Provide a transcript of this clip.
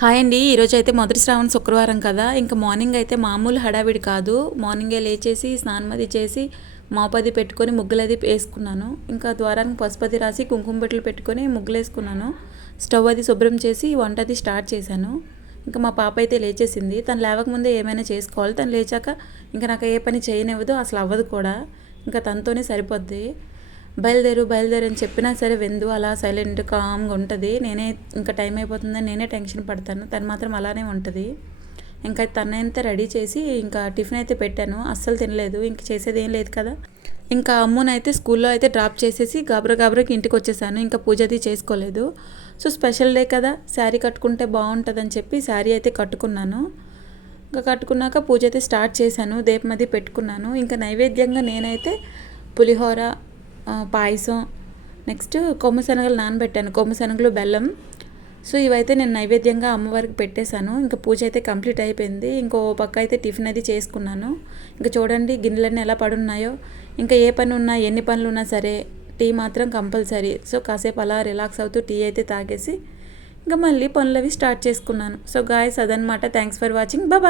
Hi అండి. ఈరోజు అయితే మొదటి శ్రావణ శుక్రవారం కదా, ఇంకా మార్నింగ్ అయితే మామూలు హడావిడి కాదు. మార్నింగే లేచేసి స్నానం అది చేసి మాపది పెట్టుకొని ముగ్గులది వేసుకున్నాను. ఇంకా ద్వారానికి పసుపది రాసి కుంకుమ బెట్టలు పెట్టుకొని ముగ్గులు వేసుకున్నాను. స్టవ్ అది శుభ్రం చేసి వంట అది స్టార్ట్ చేశాను. ఇంకా మా పాప అయితే లేచేసింది. తను లేవకముందే ఏమైనా చేసుకోవాలి. తను లేచాక ఇంకా నాకు ఏ పని చేయనివ్వదు, అసలు అవ్వదు కూడా. ఇంకా తనతోనే సరిపోద్ది. బయలుదేరు బయలుదేరు అని చెప్పినా సరే విందు, అలా సైలెంట్ కామ్గా ఉంటుంది. నేనే ఇంకా టైం అయిపోతుందని నేనే టెన్షన్ పడతాను, తను మాత్రం అలానే ఉంటుంది. ఇంకా తనైతే రెడీ చేసి ఇంకా టిఫిన్ అయితే పెట్టాను. అస్సలు తినలేదు, ఇంక చేసేది ఏం లేదు కదా. ఇంకా అమ్మునైతే స్కూల్లో అయితే డ్రాప్ చేసేసి గాబరాకి ఇంటికి వచ్చేసాను. ఇంకా పూజ అది చేసుకోలేదు. సో స్పెషల్ డే కదా, శారీ కట్టుకుంటే బాగుంటుందని చెప్పి శారీ అయితే కట్టుకున్నాను. ఇంకా కట్టుకున్నాక పూజ అయితే స్టార్ట్ చేశాను. దీపం అది పెట్టుకున్నాను. ఇంకా నైవేద్యంగా నేనైతే పులిహోర, పాయసం, నెక్స్ట్ కొమ్మ శనగలు నానబెట్టాను, కొమ్మ శనగలు బెల్లం. సో ఇవైతే నేను నైవేద్యంగా అమ్మవారికి పెట్టేశాను. ఇంకా పూజ అయితే కంప్లీట్ అయిపోయింది. ఇంకో పక్క అయితే టిఫిన్ అది చేసుకున్నాను. ఇంకా చూడండి గిన్నెలన్నీ ఎలా పడున్నాయో. ఇంకా ఏ పని ఉన్నా ఎన్ని పనులు ఉన్నా సరే టీ మాత్రం కంపల్సరీ. సో కాసేపు అలా రిలాక్స్ అవుతూ టీ అయితే తాగేసి ఇంకా మళ్ళీ పనులు అవి స్టార్ట్ చేసుకున్నాను. సో గాయస్ అదనమాట. Thanks for watching. బాయ్.